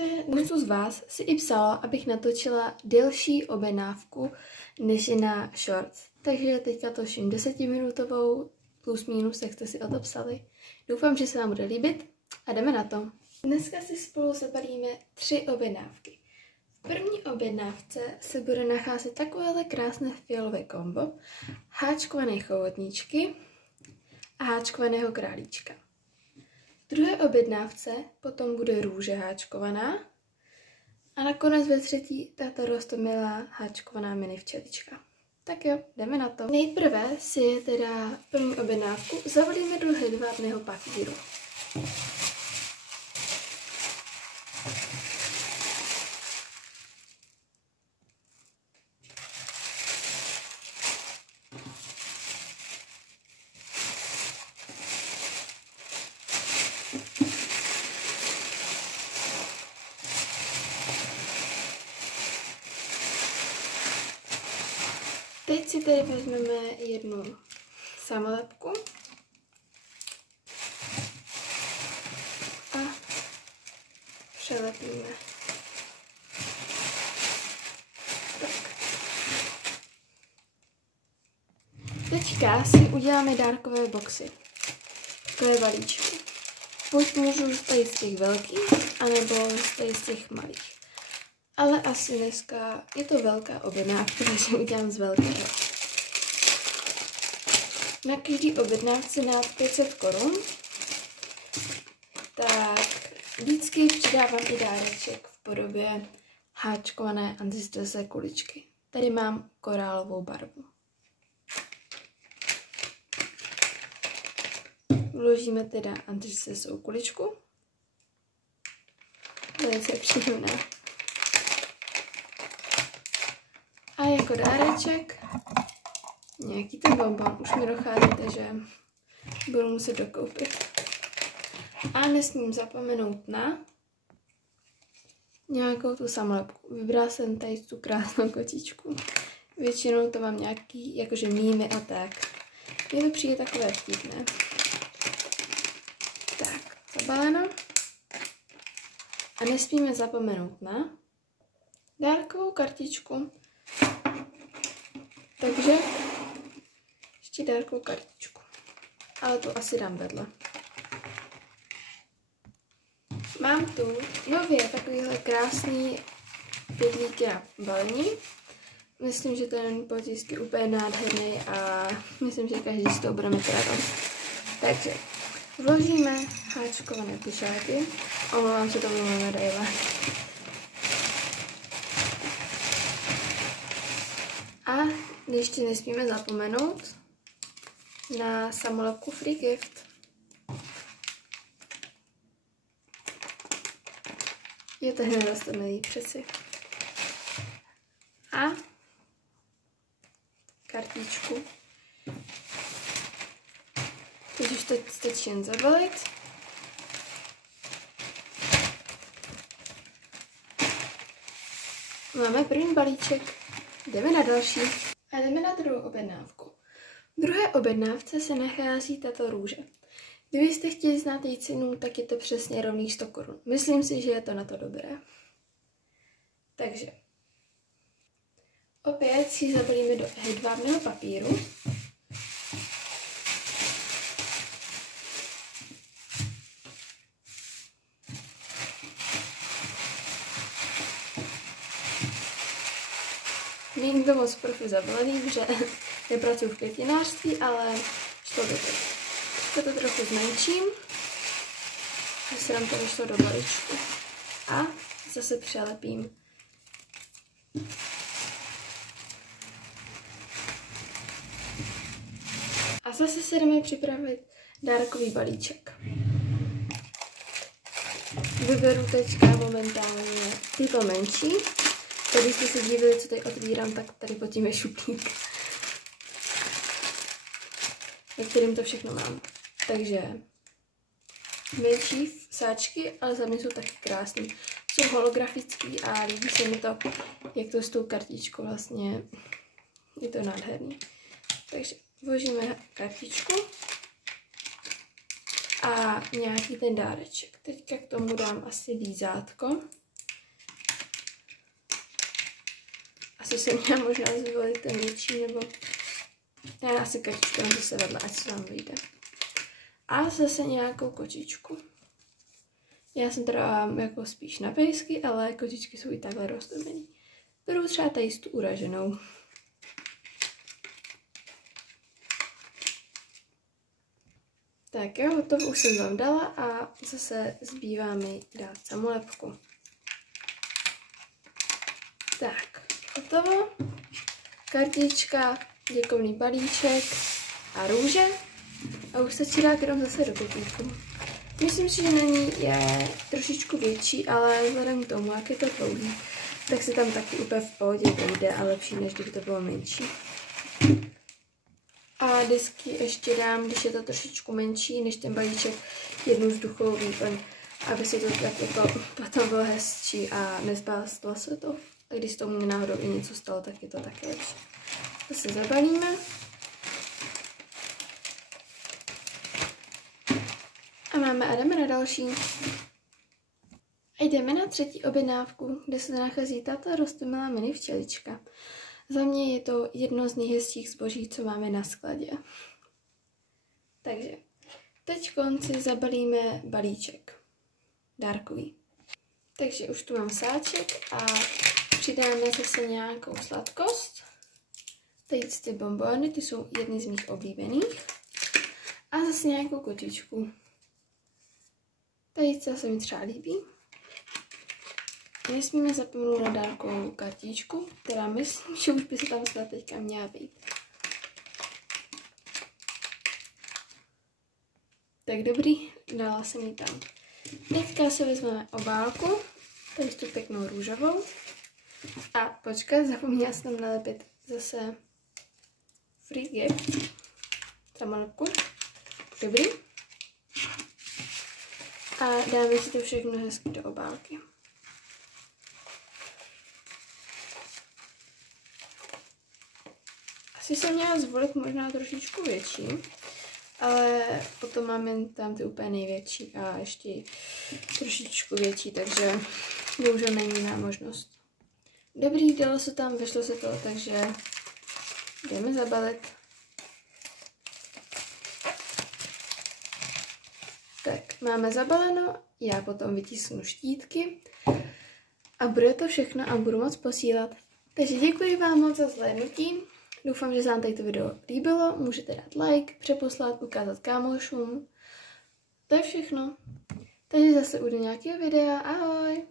Spoustu z vás si i psalo, abych natočila delší objednávku než na shorts. Takže teďka točím 10minutovou plus minus, jak jste si o to psali. Doufám, že se vám bude líbit a jdeme na to. Dneska si spolu zabalíme 3 objednávky. V první objednávce se bude nacházet takovéhle krásné fialové kombo háčkované chobotničky a háčkovaného králíčka. V druhé objednávce potom bude růže háčkovaná a nakonec ve třetí tato roztomilá háčkovaná mini včelička. Tak jo, jdeme na to. Nejprve si teda první objednávku zavalíme do hedvábného papíru. Teď si tady vezmeme jednu samolepku a přelepíme. Tak. Teďka si uděláme dárkové boxy, takové balíčky. Buď můžu tady z těch velkých, anebo tady z těch malých. Ale asi dneska je to velká objednávka, takže udělám z velkého. Na každý objednávce nad 500 korun, tak vždycky přidávám i dáreček v podobě háčkované antistresové kuličky. Tady mám korálovou barvu. Vložíme teda antistresovou kuličku. Velice příjemná. A jako dáreček nějaký ten bonbon. Už mi dochází, takže budu muset dokoupit. A nesmím zapomenout na nějakou tu samolepku. Vybrala jsem tady tu krásnou kotičku. Většinou to mám nějaký jakože mýmy a tak. Mně to přijde takové vtipné. Tak, zabaleno. A nesmíme zapomenout na dárkovou kartičku. Takže ještě dárkovou kartičku. Ale tu asi dám vedle. Mám tu nově takovýhle krásný pytlíky na balení. Myslím, že ten potisk je úplně nádherný a myslím, že každý z toho bude mít radost. Takže vložíme háčkované pušáky. Omlouvám se tomu medaile. A ještě nesmíme zapomenout na samolepku Free Gift. Je to hned roztomilý přeci. A kartičku. Teď už to stačí jen zabalit. Máme první balíček. Jdeme na další. A jdeme na druhou objednávku. V druhé objednávce se nachází tato růže. Kdybyste chtěli znát její cenu, tak je to přesně rovných 100 korun. Myslím si, že je to na to dobré. Takže opět si zabalíme do hedvábného papíru. Není to moc profi zabalený, protože nepracuji v květinářství, ale šlo to teď. To trochu zmenším, že se nám to vyšlo do balíčku. A zase přelepím. A zase se jdeme připravit dárkový balíček. Vyberu teďka momentálně tyto menší. Když jste se dívali, co tady otvírám, tak tady pod tím je šuplík, ve kterým to všechno mám. Takže menší sáčky, ale za mě jsou taky krásný. Jsou holografický a líbí se mi to, jak to s tou kartičkou vlastně, je to nádherný. Takže vložíme kartičku a nějaký ten dáreček. Teďka k tomu dám asi lízátko. asi jsem měla možná zvolit ten větší, nebo já asi kartičku na zase vedle, ať se vám vyjde. A zase nějakou kočičku. Já jsem teda jako spíš na pejsky, ale kočičky jsou i takhle roztobený. Beru třeba tady tu uraženou. Tak jo, hotovo, už jsem vám dala a zase zbývá mi dát samolepku. Tak, hotovo. Kartička, děkovný balíček a růže. A už stačí dát jenom zase do kotlíku. Myslím si, že na ní je trošičku větší, ale vzhledem k tomu, jak je to dlouhý, tak se tam taky úplně v pohodě vejde a lepší, než kdyby to bylo menší. A disky ještě dám, když je to trošičku menší než ten balíček, jednu vzduchovou výplň, aby se to tak jako potom bylo hezčí a nezbástlo se to. Tak když tomu náhodou i něco stalo, tak je to také lepší. To se zabalíme. A máme a jdeme na další. A jdeme na třetí objednávku, kde se nachází tato roztomilá mini včelička. Za mě je to jedno z nejhezčích zboží, co máme na skladě. Takže teď konci zabalíme balíček dárkový. Takže už tu mám sáček a přidáme zase nějakou sladkost. Tady ty bonbony, ty jsou jedny z mých oblíbených. A zase nějakou kočičku. Tady se mi třeba líbí. Nesmíme zapomenout na dárkovou kartičku, která myslím, že už by se tam snad teďka měla být. Tak dobrý, dala jsem ji tam. Teďka si vezmeme obálku, tady tu pěknou růžovou. A počkat, zapomněla jsem tam nalepit zase free gift. Samolepku. Dobrý. A dáme si to všechno hezky do obálky. Asi jsem měla zvolit možná trošičku větší, ale potom máme tam ty úplně největší a ještě trošičku větší, takže bohužel není jiná možnost. Dobrý, dalo se tam, vešlo se to, takže jdeme zabalit. Tak, máme zabaleno, já potom vytisknu štítky a bude to všechno a budu moc posílat. Takže děkuji vám moc za zhlédnutí. Doufám, že se vám tady to video líbilo. Můžete dát like, přeposlat, ukázat kámošům. To je všechno. Takže zase uvidím nějakého videa. Ahoj!